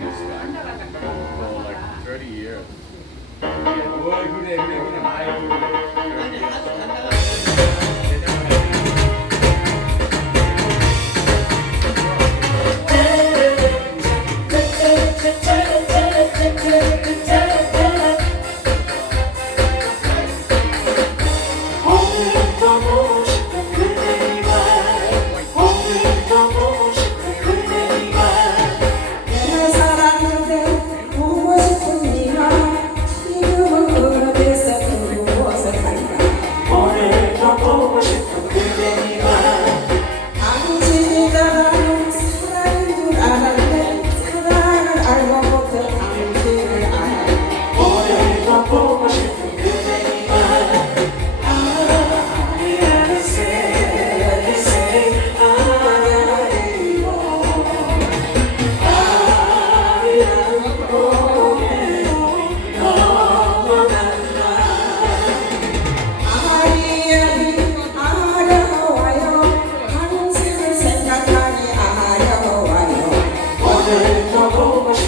Scott for like 30 years. 不怕苦。